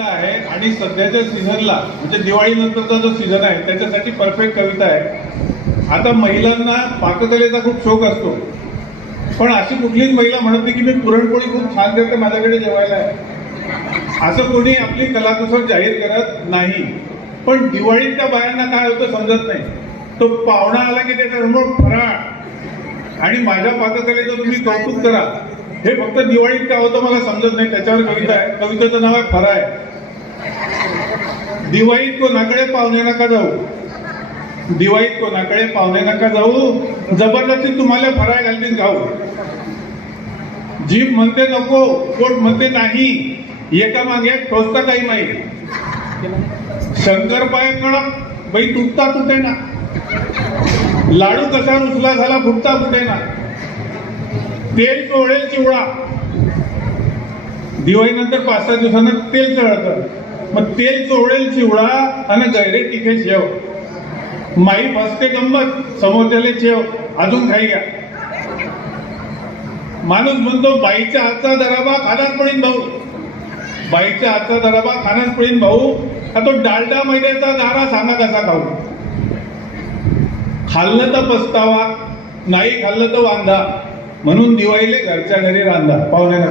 आहे आणि सध्याच्या सीझनला म्हणजे दिवाळीनंतरचा जो सीझन आहे त्याच्यासाठी परफेक्ट कविता आहे. आता महिलांना पाककलेचा खूप शोक असतो. पण अशी कुठलीच महिला म्हणत नाही की मी पुरणपोळी खूप छान करते माझ्याकडे जेवायला आहे. असं कोणी आपली कलाकुसर जाहीर करत नाही. पण दिवाळीत त्या बायांना काय होतं समजत नाही. तो पाहुणा आला की त्याच्यासमोर फराळ. आणि माझ्या पाककलेचं तुम्ही कौतुक करा. हे फक्त दिवाळीत काय होतं मला समजत नाही. त्याच्यावर कविता आहे. कवितेचं नाव आहे फराळ. दिवाळीत कोणाकडे पाहुणे नका जाऊ? दिवाळीत कोणाकडे पाहुणे नका जाऊ? जबरदस्ती तुम्हाला फराळ घालतील खाऊ. जीभ म्हणते नको पोट म्हणते नाही. एका मागे एक टोचता काही माहीत शंकरपाय कडक बाई तुटता तुटे ना. लाडू कसा रुसला झाला फुटता फुटे ना. तेल चोळेल चिवडा. दिवाळीनंतर पाच सहा दिवसानं तेल चढतं. मग तेल चोळेल चिवडा आणि गैरे तिखे शेव. माई फसते गंमत समोरच्याले शेव. अजून खाई घ्या. माणूस म्हणतो बाईच्या हातचा दराबा खानाच पडीन भाऊ. बाईच्या हातचा दराबा खानाच पडीन भाऊ. का तो डालडा मैद्याचा दारा सांगा कसा खाऊ? खाल्लं तर पस्तावा नाही खाल्लं तर वांदा. म्हणून दिवाळीले घरच्या घरी रांधा. पाहुण्याला